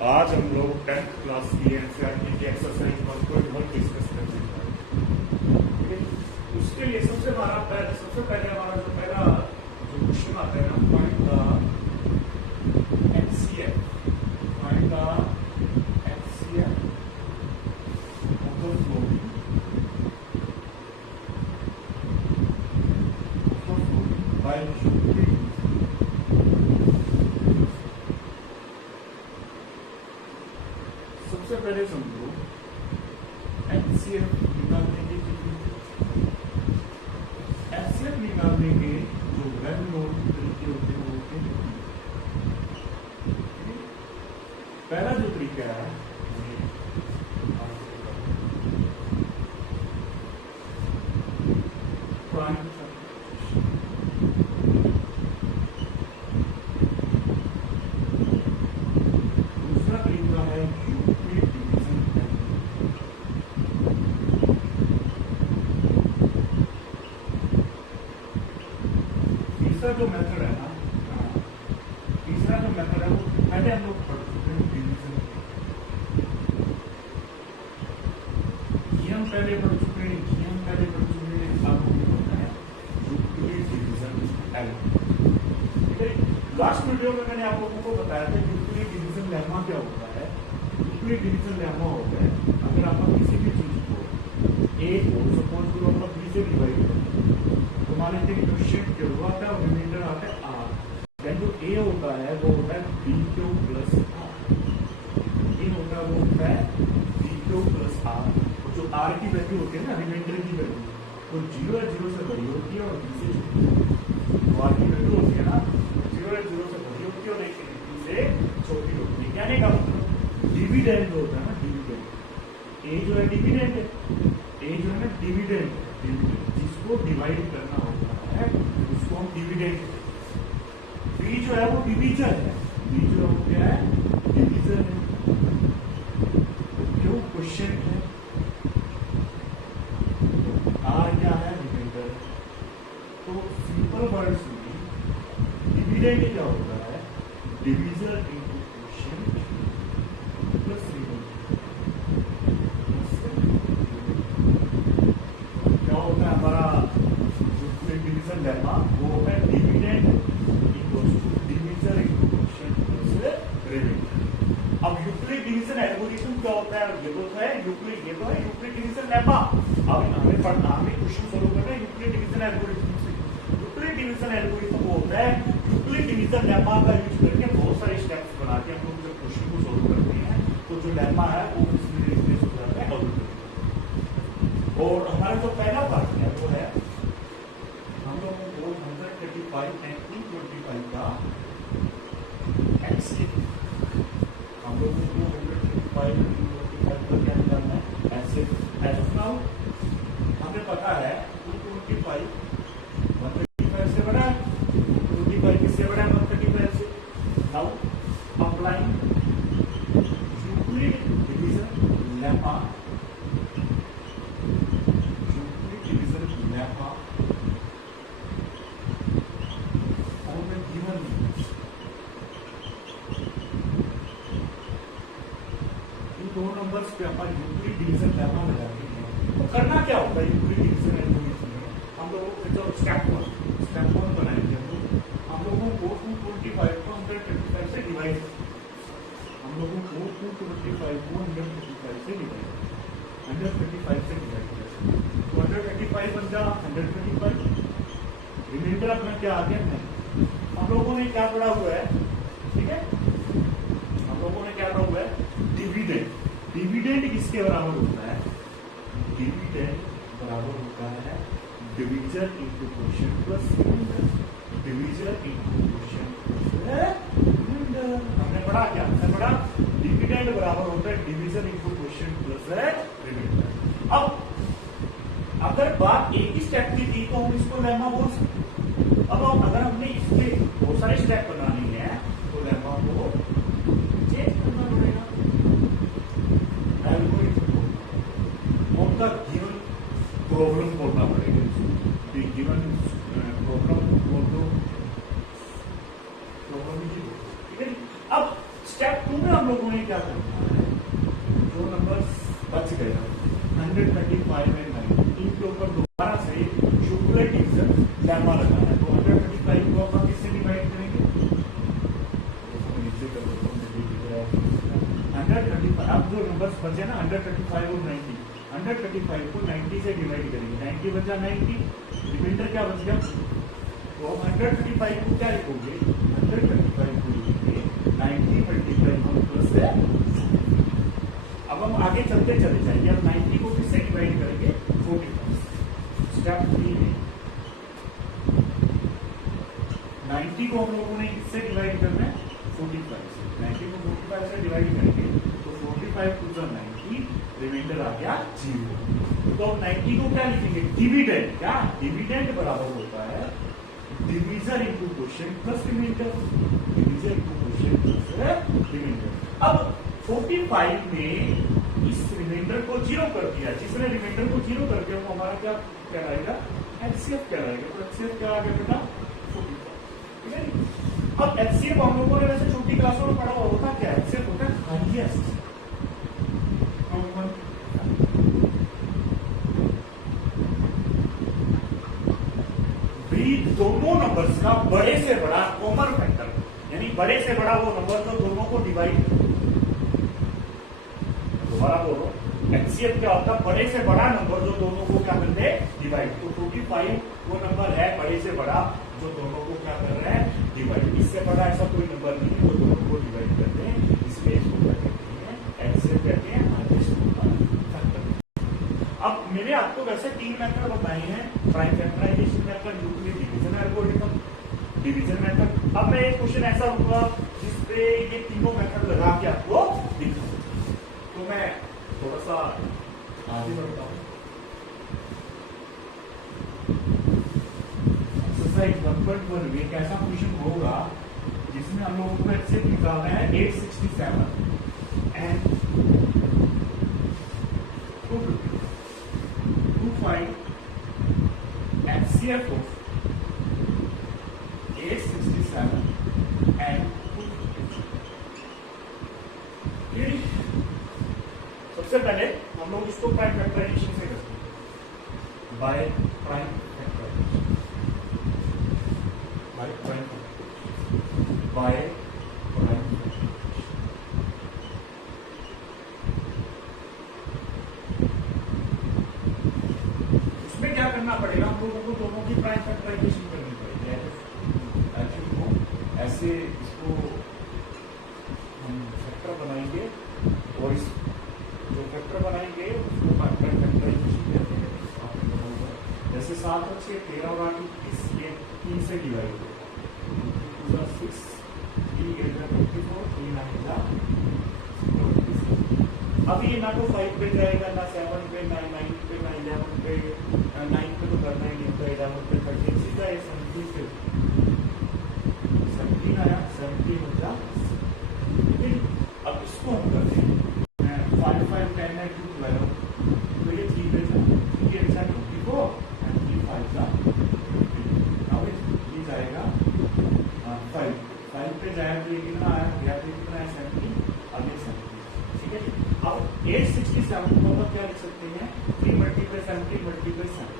आज हम लोग 10th क्लास की एनसीईआरटी की एक्सरसाइज 1.1 डिस्कस करने जा रहे हैं। ठीक है, उसके लिए सबसे पहले हमारा जो पहला जो क्वेश्चन आता है ना, find the HCF, find the HCF of the following by Euclid. सबसे पहले समझो एचसीएफ निकालने के एचसीएफ निकालने के जो वेल नोन तरीके होते हैं वो होते हैं। पहला जो तरीका है प्राइम जो मेथड है ना, तीसरा जो मेथड है वो पहले हम लोग पढ़ चुके हैं डिवीजन। ये हम पहले पढ़ चुके हैं, ये हम पहले पढ़ चुके हैं। अब हमें होता है यूक्लिड डिवीजन एल। ठीक है, लास्ट वीडियो में मैंने आप लोगों को बताया था यूक्लिड डिवीजन लेमा क्या होता है। यूक्लिड डिवीजन लेमा होता है अगर आप किसी भी चीज को ए को सपोज करो आप बी से डिवाइड करो तो मान लीजिए कि जो शिफ्ट जो आता है रिमाइंडर आता है आर, देन जो ए होता है वो होता है बी क्यू प्लस आर, ए होता है वो होता है बी क्यू प्लस आर। और जो आर की वैल्यू होती है ना रिमाइंडर की वैल्यू, वो 0 या 0 से बड़ी होती है और बी से छोटी होती है। आर की वैल्यू होती है ना 0 या 0 से बड़ी होती है और एक बी से छोटी होती है। कहने का मतलब डिविडेंड जो होता है ना, डिविडेंड ए जो है डिविडेंड है, ए जो है ना डिविडेंड जिसको डिवाइड करना होता है उसको हम डिविडेंड। बी जो है वो डिवीजन है, बी जो है क्या है डिवीजन है। क्यों क्वेश्चन है, आर क्या है रिमाइंडर। तो सिंपल वर्ड्स में डिविडेंड क्या होता है, division into question plus remainder. हमारा डिवीजन लेमा वो है dividend equals to division into question plus remainder. अब यूक्लिड डिवीजन एल्गोरिथम क्या होता है, ये तो है यूक्लिड, ये तो है यूक्लिड डिवीजन लेमा। अब हमें पढ़ना, हमें क्वेश्चन सॉल्व करना है यूक्लिड डिवीजन एल्गोरिथम से। यूक्लिड डिवीजन एल्गोरिथम वो होता है यूक्लिड डिवीजन लेमा का यूज करके बहुत सारे स्टेप्स बना के हम लोग जब क्वेश्चन को सॉल्व करते हैं तो जो लेमा है वो इसमें रिप्लेस हो जाता है ऑलरेडी। और हमारा जो पहला पार्ट है वो है हम लोगों को 135 एंड 225 का एचसीएफ, हम लोगों को 135 एंड 225 का क्या निकालना है एचसीएफ। एज ऑफ नाउ हमें पता है 225 135 से बड़ा है, 225 किससे बड़ा है 135 से। Now applying Euclid division lemma दो नंबर्स पे अपन यूक्लिड डिवीजन लेमा लगाते हैं। तो करना क्या होता है यूक्लिड डिवीजन एल्गोरिथम में, हम लोगों को जो स्टेप 1 बनाएंगे हम लोगों को 225 को 135 से डिवाइड, हम लोगों को 225 को 135 से डिवाइड, 135 से डिवाइड करें तो 135 बन जा 135, रिमाइंडर अपना क्या आ गया नहीं। हम लोगों ने क्या पढ़ा हुआ है, ठीक है, हम लोगों ने क्या पढ़ा हुआ है डिविडेंड। डिविडेंड किसके बराबर होता है, डिविडेंड बराबर होता है division into question plus remainder, division into question plus remainder. हमने पढ़ा क्या, हमने पढ़ा डिविडेंड बराबर होता है division into question plus remainder. अब अगर बात एक ही स्टेप की थी तो हम इसको लेमा बोल सकते। अब अगर हमने इसके बहुत सारे स्टेप बनाने हैं तो लेमा को चेंज करना पड़ेगा। गिवन प्रॉब्लम बोलना पड़ेगा, गिवन प्रॉब्लम बोल दो, प्रॉब्लम। ठीक है, अब स्टेप 2 में हम लोगों ने क्या करना है, जो नंबर बच गए 135 एंड 90 इनके ऊपर दोबारा से शुक्र डिवीजन लैम्बा लगाना है। तो 135 को हम किससे डिवाइड करेंगे, 135, अब जो नंबर्स बचे ना 135 और 90, 135 को 90 से डिवाइड करेंगे, 90 बचा 90, रिमाइंडर क्या बच गया, तो हम 135 को क्या लिखोगे, 135 को लिखेंगे 90 मल्टीप्लाई 1 प्लस है। अब हम आगे चलते चले जाएंगे, अब 90 को किससे डिवाइड करेंगे, 45। स्टेप 3 में 90 को हम लोगों ने किससे डिवाइड करना है, 45 से। 90 को 45 से डिवाइड करेंगे तो 45 टू द 90, रिमाइंडर आ गया 0। तो अब 90 को क्या लिखेंगे, डिविडेंड, क्या डिविडेंड बराबर होता है divisor into quotient plus remainder, divisor into quotient plus remainder. अब 45 में इस रिमाइंडर को 0 कर दिया, जिसने रिमाइंडर को 0 कर दिया वो हमारा क्या कहलाएगा, एचसीएफ कहलाएगा। तो एचसीएफ क्या आ गया बेटा, 45, ठीक है। अब एचसीएफ हम लोगों ने वैसे छोटी क्लासों में पढ़ा होता क्या है, एचसीएफ होता है हाईएस्ट कॉमन, दोनों नंबर्स का बड़े से बड़ा कॉमन फैक्टर, यानी बड़े से बड़ा वो नंबर जो दोनों को डिवाइड, दोबारा बोलो, एचसीएफ क्या होता है, बड़े से बड़ा नंबर जो दोनों को क्या करते हैं, डिवाइड। तो 45 वो नंबर है बड़े से बड़ा जो दोनों को क्या कर रहे हैं, डिवाइड। इससे बड़ा ऐसा कोई नंबर नहीं है वो दोनों को डिवाइड करते हैं, इसलिए इसको क्या कहते हैं, एचसीएफ कहते हैं, हाईएस्ट कॉमन फैक्टर। अब मैंने आपको वैसे 3 मेथड बताए हैं, prime factorisation method, Euclid division algorithm, division method. अब मैं एक क्वेश्चन ऐसा होगा जिसपे ये तीनों मेथड लगा के आपको दिखाऊं, तो मैं थोड़ा सा आगे बढ़ता हूं। एक्सरसाइज 1.1 में एक ऐसा क्वेश्चन होगा जिसमें हम लोगों को एचसीएफ निकालना है 867 एंड 250 HCF of 867 and 250। सबसे पहले हम लोग इसको प्राइम फैक्टराइजेशन से करते हैं, by prime factorisation, by prime factorisation. उसमें क्या करना पड़ेगा, हम लोगों को दोनों की प्राइम फैक्टराइजेशन करनी पड़ेगी। ऐसे इसको हम फैक्टर बनाएंगे और इस जो फैक्टर बनाएंगे उसको प्राइम फैक्टराइजेशन कहते हैं। जैसे 7 और 6 13 और 8 21, ये 3 से डिवाइड होगा, 6 3 8 24 3 9 26। अब ये ना तो 5 पे जाएगा, ना 7 पे, ना 9 पे, ना 11 पे, 9 पे तो करना ही नहीं होता, 11 पे 13, सीधा ये 17 पे 17 आया, 17 हो जा। अब इसको हम करते हैं 5 5 10 9 2 12, तो ये 3 पे जाए, 3 8 जा 24 एंड 3 5 जा 50। अब ये जाएगा 5 पे जाए तो ये कितना आया, या फिर कितना है 17, अब ये 17, ठीक है। अब 867 को हम क्या लिख सकते हैं, 3 मल्टीप्लाई 17 मल्टीप्लाई 7,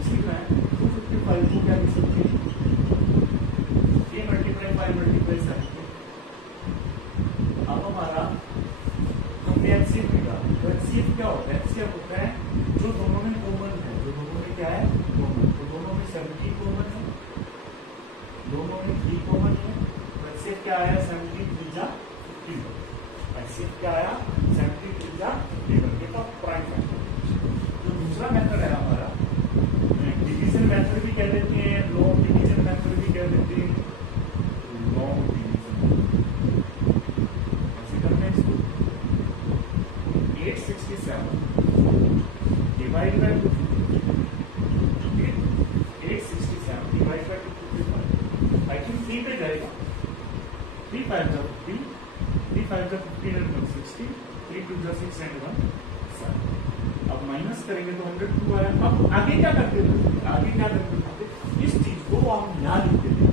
इसी तरह 255 को क्या लिख सकते हैं, 3 मल्टीप्लाई 5 मल्टीप्लाई 7। अब हमारा हमने एचसीएफ निकाला, तो एचसीएफ क्या होता है, एचसीएफ होता है जो दोनों में कॉमन है, जो दोनों में क्या है कॉमन, तो दोनों में 17 कॉमन है, दोनों में 3 कॉमन है, तो एचसीएफ क्या आया, 17 3 जा 50। एचसीएफ क्या आया, 17 3 जा 50 के पास प्राइम फैक्टर। जो दूसरा मेथड है हमारा, डिवीजन मेथड भी कह देते हैं, लॉन्ग डिवीजन मेथड भी कह देते हैं, लॉन्ग डिवीजन ऐसे करते हैं इसको 867 divide by 867 divide by 255, I think 3 पे जाएगा, 3 5 जा 50, 3 5 जा 15 and 160, 3 2 जा 6 and 1 7। अब माइनस करेंगे तो 102 आया। अब आगे क्या करते थे, आगे क्या करते थे, इस चीज को हम यहाँ लिखते थे,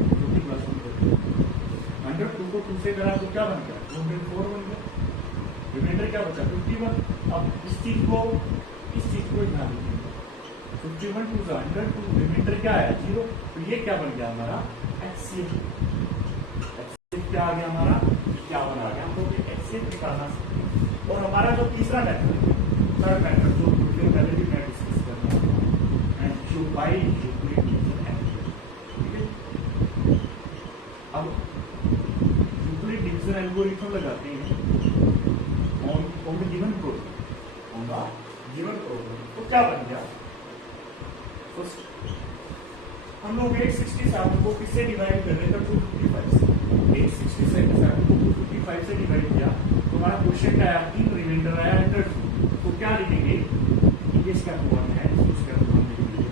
102 को 2 से करा तो क्या बन गया, 204 बन गया। रिमाइंडर क्या बचा, 51। अब इस चीज को ध्यान दीजिए, 51 टू 100, रिमाइंडर क्या आया, 0। तो ये क्या बन गया हमारा HCF। क्या आ गया हमारा 51 आ गया। हम लोग HCF निकालना सकते हैं। और हमारा जो तीसरा मेथड, थर्ड मेथड, जो पहले भी मैं डिस्कस कर रहा था, जो बाई यूक्लिड डिवीजन है, ठीक है। अब यूक्लिड डिवीजन एल्गोरिथम लगाते हैं ऑन द गिवन प्रॉब्लम। तो क्या बन गया, फर्स्ट हम लोग 867 को किससे डिवाइड कर रहे थे, 255 से। 867 को 255 से डिवाइड किया तो हमारा क्वेश्चन क्या आया, 3 रिमाइंडर आया 100। तो क्या लिखेंगे, ये स्टेप 1 है, स्टेप 1 लिखेंगे।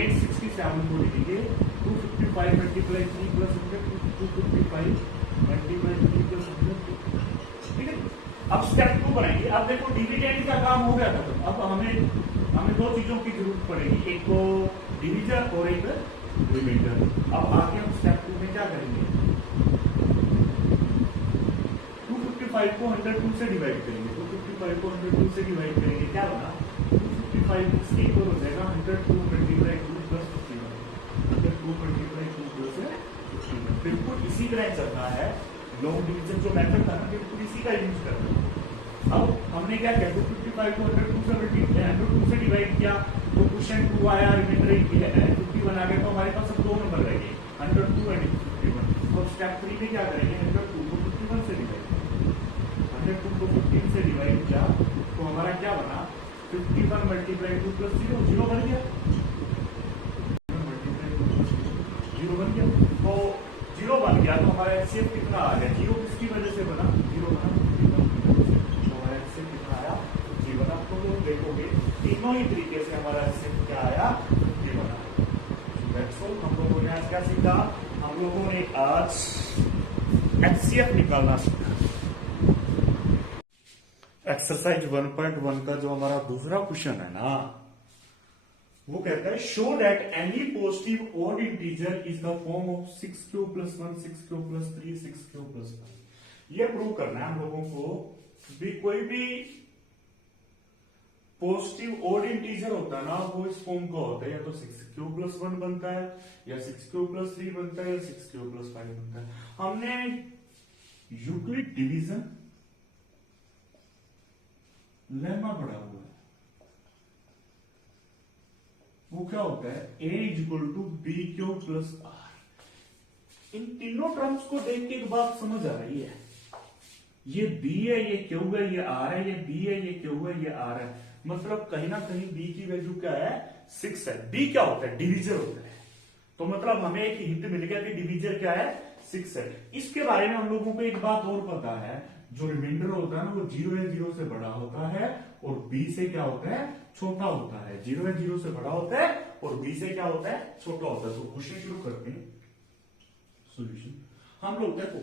867 को लिखेंगे 255 मल्टीप्लाई 3 प्लस 100, 255 मल्टीप्लाई 3 प्लस 100, ठीक है। अब स्टेप 2 बनाएंगे। अब देखो डिविडेंड का काम हो गया था, तो अब हमें दो चीजों की जरूरत पड़ेगी, एक तो डिवीजर और एक रिमाइंडर। अब आगे हम स्टेप 2 में क्या करेंगे, 255 को 102 से डिवाइड करेंगे। 255 को 102 से डिवाइड करेंगे, क्या बना, 255 इसके इक्वल हो जाएगा 102 मल्टीप्लाई 2 प्लस 51, 102 मल्टीप्लाई 2 प्लस 51। बिल्कुल इसी तरह चलना है, लॉन्ग डिवीजन जो मेथड था ना, बिल्कुल इसी का यूज करना है। अब हमने क्या किया, 255 को 102 से डिवाइड किया तो क्वेश्चन 2 आया, रिमाइंडर 51 आ गया। तो हमारे पास अब 2 नंबर रह गए, 102 एंड 51। तो स्टेप 3 में क्या करेंगे, 102 को 51 से डिवाइड, 102 को 15 से डिवाइड किया तो हमारा क्या बना, 51 मल्टीप्लाई 2 प्लस 0, 0 बन गया, 0 बन गया। तो 0 बन गया तो हमारा HCF कितना आ गया, 0 किसकी वजह से बना, 0 बना 51 की वजह से। तो हमारा HCF कितना आया, 50 बना। तो देखोगे तीनों ही तरीके से हमारा HCF क्या आया, 50 बना। हम लोगों ने आज क्या सीखा, हम लोगों ने आज HCF निकालना सीखा। एक्सरसाइज 1.1 का जो हमारा दूसरा क्वेश्चन है ना, वो कहता है show that any positive odd integer is the form of 6q plus 1, 6q plus 3, 6q plus 5। ये प्रूव करना है हम लोगों को भी, कोई भी पॉजिटिव ऑड इंटीजर होता है ना, वो इस फॉर्म का होता है, या तो 6q प्लस 1 बनता है, या 6q प्लस 3 बनता है, या 6q प्लस 5 बनता है। हमने यूक्लिड डिवीजन लेमा पढ़ा हुआ है, वो क्या होता है, a equal to B Q plus R. इन तीनों टर्म्स को देख के एक बात समझ आ रही है, ये b है, ये q है, ये r है, ये b है, ये q है, ये r है। मतलब कहीं ना कहीं b की वैल्यू क्या है, 6 है। b क्या होता है, डिवीजर होता है। तो मतलब हमें एक हिंट मिल गया कि डिवीजर क्या है, 6 है। इसके बारे में हम लोगों को एक बात और पता है, जो रिमाइंडर होता है ना, वो 0 या 0 से बड़ा होता है और b से क्या होता है, छोटा होता है। 0 या 0 से बड़ा होता है और b से क्या होता है, छोटा होता है। तो क्वेश्चन शुरू करते हैं, सॉल्यूशन। हम लोग देखो,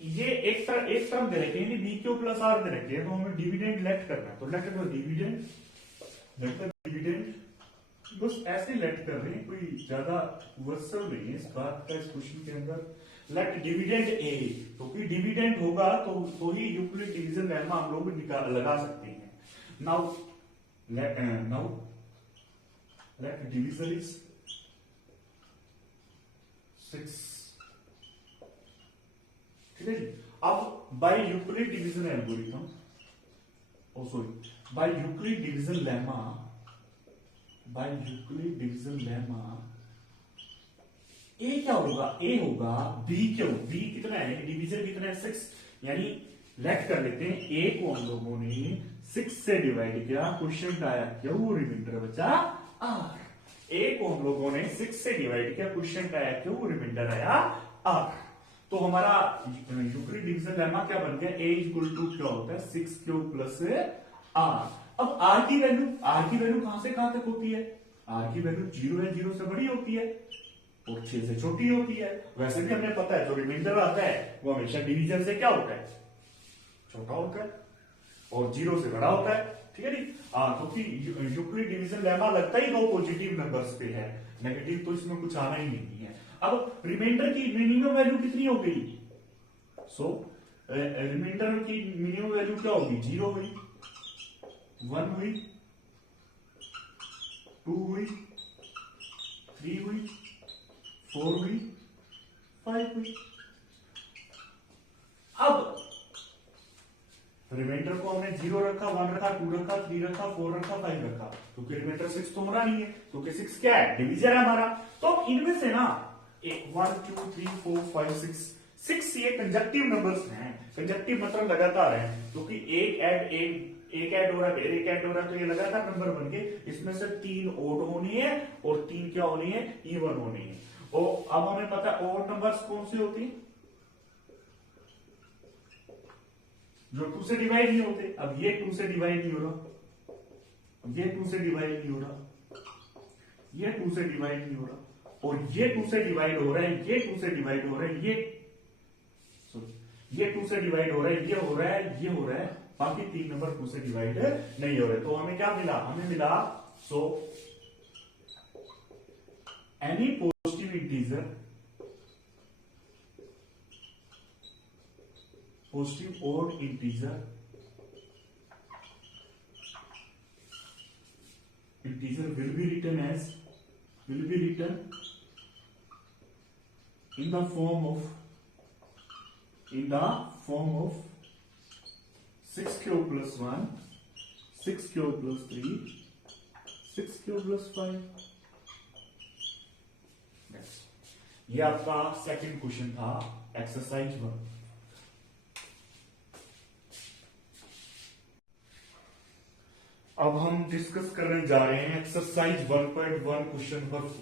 ये एक टर्म दे रखे हैं, बी क्यू प्लस आर दे रखे हैं, तो हमें डिविडेंड लेट करना है। तो लेट करो डिविडेंड, बस ऐसे लेट कर रहे हैं, कोई ज्यादा वर्सल नहीं है इस बात का इस क्वेश्चन के अंदर। लेट डिविडेंड ए, तो कोई डिविडेंड होगा तो ही यूक्लिड डिवीजन लेमा हम लोग लगा सकते हैं। नाउ लेट डिवीजन इज 6, ठीक है जी। अब by Euclid division algorithm, by Euclid division lemma, a क्या होगा, ए होगा बी क्यू। बी कितना है, डिवीजन कितना है, 6। यानी लेट कर लेते हैं, ए को हम लोगों ने 6 से डिवाइड किया, क्वेश्चन आया क्यू, रिमाइंडर बचा आर। ए को हम लोगों ने 6 से डिवाइड किया, क्वेश्चन आया क्यू, रिमाइंडर आया आर। तो हमारा यूक्लिड डिवीजन लेमा क्या बन गया, ए इक्वल टू क्या होता है, 6q प्लस आर। अब आर की वैल्यू कहां से कहां तक होती है, आर की वैल्यू 0 है, 0 से बड़ी होती है और 6 से छोटी होती है। वैसे भी हमें पता है जो रिमाइंडर आता है वो हमेशा डिवीजन से क्या होता है, छोटा होता है और 0 से बड़ा होता है, ठीक है जी। क्योंकि यूक्लिड डिवीजन लेमा लगता ही दो पॉजिटिव नंबर्स पे है, नेगेटिव तो इसमें कुछ आना ही नहीं है। अब रिमाइंडर की मिनिमम वैल्यू कितनी हो गई? सो रिमाइंडर की मिनिमम वैल्यू क्या होगी? 0 हुई, 1 हुई, 2 हुई, 3 हुई, 4 हुई, 5 हुई। अब रिमाइंडर को हमने 0 रखा, 1 रखा, 2 रखा, 3 रखा, 4 रखा, 5 रखा, क्योंकि रिमाइंडर 6 तो होना नहीं है, क्योंकि 6 क्या है? डिवीजर है हमारा। तो इनमें से ना 1 2 3 4 5 6 ये कंजक्टिव नंबर्स हैं। कंजक्टिव मतलब लगातार है, क्योंकि एक ऐड हो रहा है, एक ऐड हो रहा है, तो ये लगातार नंबर बन गए। इसमें से 3 ओड होनी है और 3 क्या होनी है? इवन होनी है। और अब हमें पता है ओड नंबर्स कौन से होती है? जो 2 से डिवाइड नहीं होते। अब ये 2 से डिवाइड नहीं हो रहा, ये 2 से डिवाइड नहीं हो रहा, ये 2 से डिवाइड नहीं हो रहा, और ये 2 से डिवाइड हो रहा है, ये 2 से डिवाइड हो रहा है, ये 2 से डिवाइड हो रहा है, ये हो रहा है, ये हो रहा है, बाकी 3 नंबर 2 से डिवाइड नहीं हो रहे। तो हमें क्या मिला? हमें मिला so any positive integer, positive odd integer will be written in the form of 6 cube plus 1, 6 cube plus 3, 6 cube plus 5। ये आपका सेकंड क्वेश्चन था एक्सरसाइज 1। अब हम डिस्कस करने जा रहे हैं एक्सरसाइज 1.1 क्वेश्चन नंबर 4।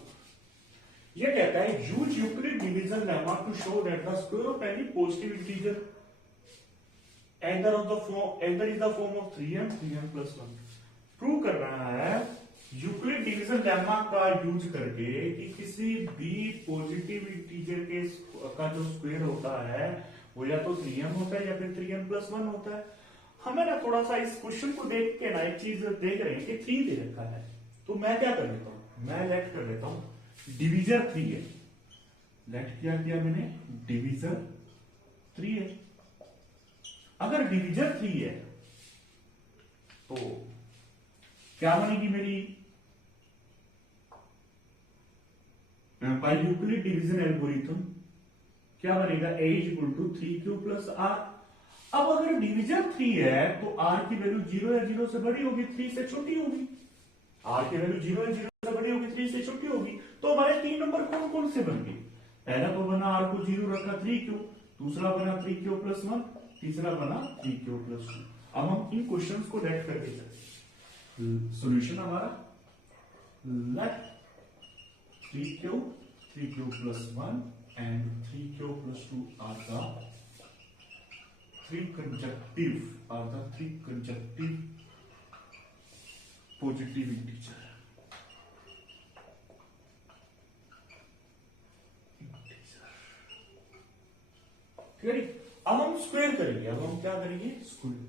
यह कहता है use Euclid division lemma to show that the square of any positive integer either is the form of 3m plus 1। Prove कर रहा है यूक्लिड डिवीजन लेमा का यूज करके कि किसी भी पॉजिटिव इंटीजर के का जो स्क्वायर होता है वो या तो 3m होता है या फिर 3m plus 1 होता है। हमें ना थोड़ा सा इस क्वेश्चन को देख के ना एक चीज देख रहे हैं कि 3 दे रखा है, तो मैं क्या कर लेता हूं? मैं लेट कर लेता हूं डिवीजर 3 है। लेट क्या किया मैंने? डिवीजर 3 है। अगर डिवीजर 3 है तो क्या बनेगी मेरी? बाय यूक्लिड डिवीजन एल्गोरिथम क्या बनेगा? a = 3q + r। अब अगर डिवीजन 3 है तो r की वैल्यू 0 या 0 से बड़ी होगी, 3 से छोटी होगी। r की वैल्यू 0 या 0 से बड़ी होगी, 3 से छोटी होगी। तो हमारे 3 नंबर कौन कौन से बन गए? पहला तो बना r को 0 रखा 3q, दूसरा बना 3q + 1, तीसरा बना 3q + 2। अब हम इन क्वेश्चंस को लेट करके चलते। सॉल्यूशन हमारा late 3q + 1 and 3q + 2 are the three consecutive positive integer। ठीक है। अब हम स्क्वायर करेंगे। अब हम क्या करेंगे? स्क्वायर।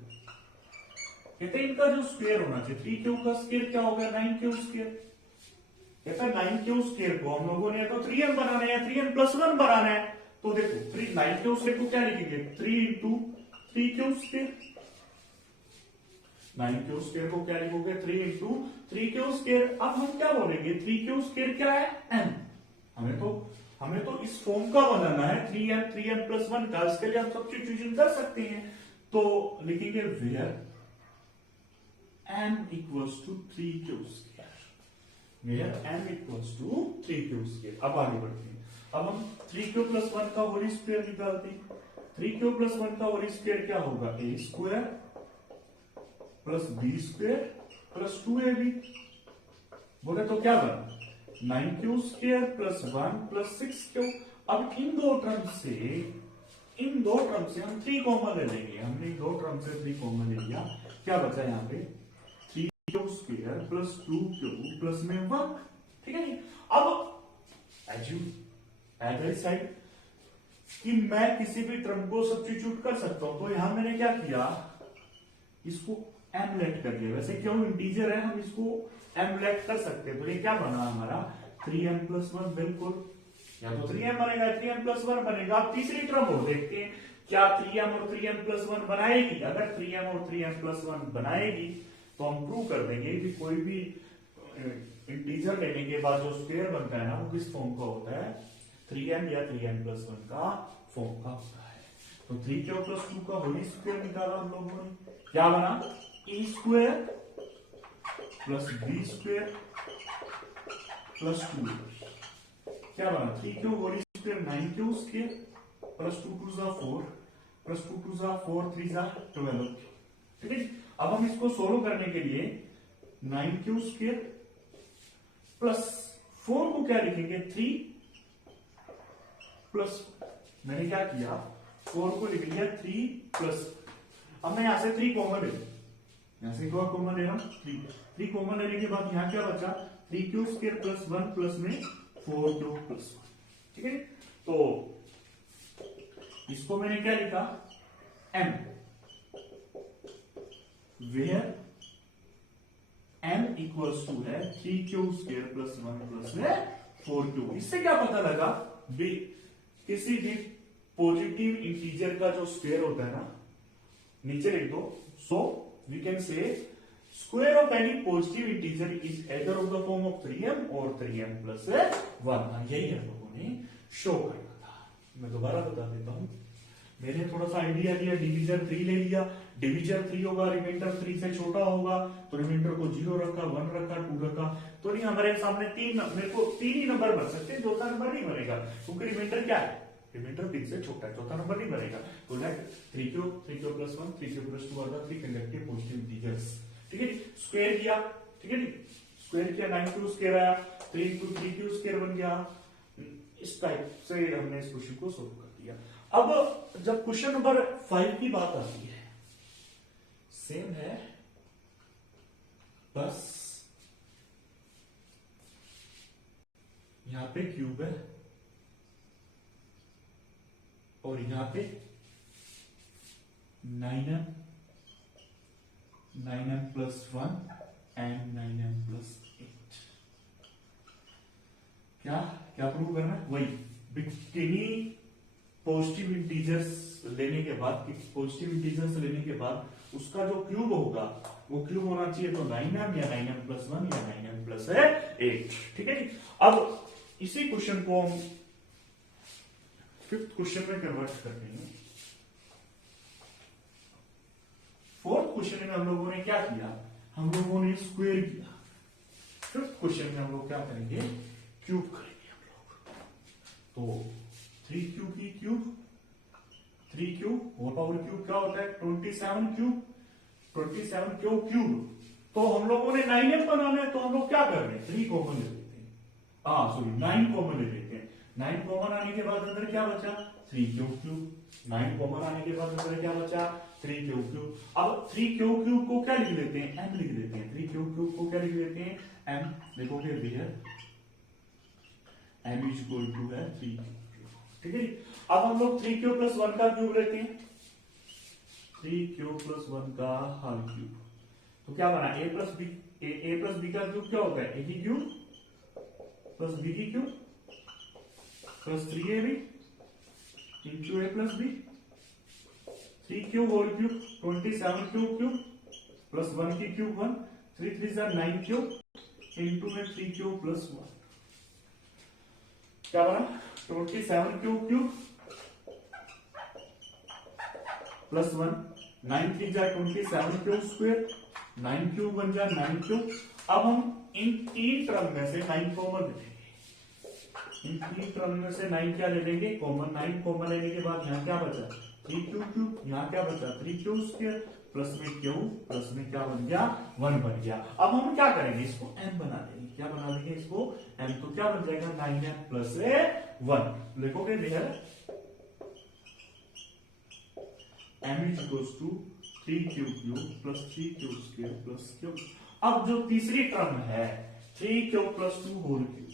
कहते हैं इनका जो स्क्वायर होना चाहिए, 3q का स्क्वायर क्या होगा? 9q square. कहता है 9q स्क्वायर को हम लोगों ने तो 3m बनाना है या 3m + 1 बनाना है। तो देखो 9q स्क्वायर को क्या लिखेंगे? 3 × 3q स्क्वायर। 9q स्क्वायर को क्या लिखोगे? 3 × 3q स्क्वायर। अब हम क्या बोलेंगे? 3q स्क्वायर क्या है? m। हमें तो इस फॉर्म का बनाना है 3m + 1 का। इसके लिए हम सब्स्टिट्यूशन कर सकते हैं, तो लिखेंगे where m = 3q square. Where m = 3q square. अब आगे बढ़ते हैं। अब हम 3q + 1 का होल स्क्वायर निकालते हैं। 3q + 1 का होल स्क्वायर क्या होगा? a square + b square + 2ab। बोले तो क्या बना? 9q square + 1 + 6q। अब इन दो टर्म से हम 3 कॉमन ले लेंगे। हमने इन दो टर्म से 3 कॉमन ले लिया। क्या बचा यहाँ पे? 3q स्क्वायर + 2q प्लस में 1। ठीक है। अब एज साइड कि मैं किसी भी टर्म को सब्स्टिट्यूट कर सकता हूं, तो यहां मैंने क्या किया? इसको m लेट कर दिया। वैसे क्यों इंटीजर है, हम इसको m लेट कर सकते हैं। तो ये क्या बना हमारा? 3m + 1। बिल्कुल या तो 3m बनेगा, 3m प्लस 1 बनेगा। अब तीसरी टर्म और देखते हैं, क्या 3m और 3m प्लस 1 बनाएगी? अगर 3m और 3m प्लस 1 बनाएगी तो हम प्रूव कर देंगे कि कोई भी इंटीजर लेने के बाद जो स्क्वायर बनता है ना, वो किस फॉर्म का होता है? 3m या 3m प्लस 1 का फॉर्म का होता है। तो 3 क्यूब प्लस 2 का होल स्क्वायर निकाला हम लोगों ने, क्या बना? A square plus b square plus 2, क्या बना? 3 cube whole square 9 cube square plus 2 2 जा 4 प्लस 2 2 जा 4 3 जा 12। ठीक है, अब हम इसको सोल्व करने के लिए 9 क्यूब स्क्वायर प्लस 4 को क्या लिखेंगे? 3 प्लस, मैंने क्या किया? 4 को लिख लिया 3 प्लस, अब मैं यहां से 3 कॉमन ले, यहां से कॉमन ले रहा हूं 3 कॉमन लेने के बाद यहां क्या बचा? 3 क्यूब स्क्वायर प्लस 1 प्लस में 4 क्यूब प्लस 1। ठीक है, तो इसको मैंने क्या लिखा? m, where m equals to है 3 क्यूब स्क्वायर प्लस 1 प्लस में 4 क्यूब। इससे क्या पता लगा? किसी भी पॉजिटिव इंटीजर का जो स्क्वायर होता है ना, नीचे लिख दो, so we can say square of any positive integer is either of the form of 3m और 3m प्लस 1। यही हम लोगों ने शो करना था। मैं दोबारा बता देता हूं, मैंने थोड़ा सा आइडिया लिया, डिविजन 3 ले लिया, डिविजन 3 होगा, रिमाइंडर 3 से छोटा होगा, तो रिमाइंडर को 0 रखा, 1 रखा, 2 रखा, तो नहीं हमारे सामने मेरे को 3 ही नंबर बन सकते हैं, चौथा नंबर नहीं बनेगा, क्योंकि रिमाइंडर क्या है? रिमाइंडर 3 से छोटा है, चौथा नंबर नहीं बनेगा। तो let 3 cube plus 1 3 cube plus 2 are the 3 conductive positive integers. ठीक है, स्क्वायर किया, ठीक है, स्क्वायर किया, 9 क्यूब स्क्वायर आया, 3 into 3 क्यूब स्क्वायर बन गया। इस टाइप से हमने इस क्वेश्चन को सोल्व कर दिया। अब जब क्वेश्चन नंबर 5 की बात आती है, सेम है, बस यहां पे क्यूब है और यहां पे 9m plus 1 and 9m plus 8। क्या क्या प्रूव करना है? वही किन्हीं पॉजिटिव इंटीजर्स लेने के बाद, पॉजिटिव इंटीजर्स लेने के बाद उसका जो क्यूब होगा वो क्यूब होना चाहिए तो 9m या 9m प्लस 1 या 9m प्लस 8। ठीक है, अब इसी क्वेश्चन को हम 5th क्वेश्चन में कन्वर्ट करते हैं। 4th क्वेश्चन में हम लोगों ने क्या किया? हम लोगों ने स्क्वायर किया। 5th क्वेश्चन में हम लोग क्या करेंगे? क्यूब करेंगे हम लोग। तो 3 क्यूब की cube, 3 cube whole power cube क्या होता है? 27 क्यूब, 27 क्यूब क्यूब। तो हम लोगों ने 9m बनाना है, तो हम लोग क्या कर रहे हैं? 3 कॉमन ले लेते हैं, सॉरी 9 कॉमन ले लेते हैं। 9 कॉमन आने के बाद अंदर क्या बचा? 3 क्यूब क्यूब। 9 कॉमन आने के बाद अंदर क्या बचा? 3 क्यूब क्यूब। अब 3 क्यूब क्यूब को क्या लिख लेते हैं? m लिख लेते हैं। 3 क्यूब क्यूब को क्या लिख लेते हैं? m। देखोगे here m is equal to है 3 क्यूब। ठीक है, अब हम लोग 3 क्यूब प्लस 1 का क्यूब लेते हैं, 3 क्यूब प्लस 1 का होल क्यूब। तो क्या बना? a प्लस बी का क्यूब क्या होता है? a की क्यूब प्लस b की cube plus 3ab into a plus b। 3 cube whole cube 27 cube cube plus 1 की क्यूब 1, 3 3 जा 9 क्यूब इंटू में 3 क्यूब प्लस 1। क्या बना? 27 क्यूब क्यूब प्लस 1, 9 3 जा 27 क्यूब स्क्वायर, 9 क्यूब बन जा 9 क्यूब। अब हम इन 3 टर्म में से 9 कॉमन ले लेंगे। इन 3 टर्म में से 9 क्या ले लेंगे? कॉमन। 9 कॉमन लेने के बाद यहाँ क्या बचा? 3 क्यूब क्यूब। यहाँ क्या बचा? 3 क्यूब स्क्वायर प्लस में क्यूब प्लस में क्या बन गया? 1 बन गया। अब हम क्या करेंगे? इसको m बना देंगे। क्या बना देंगे इसको? m। तो क्या बन जाएगा? 9m plus 1। लिखोगे भैया m is equals to 3 cube cube plus 3 cube square plus cube. अब जो तीसरी टर्म है 3 क्यूब प्लस 2 होल क्यूब,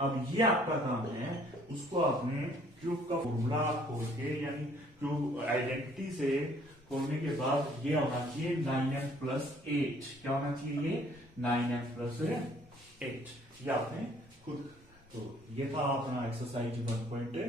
अब ये आपका काम है, उसको आपने क्यूब का फॉर्मूला खोल के, यानी क्यूब आइडेंटिटी से खोलने के बाद ये होना चाहिए 9m प्लस 8। क्या होना चाहिए? ये 9m प्लस 8। ये आपने खुद तो ये था अपना एक्सरसाइज 1.2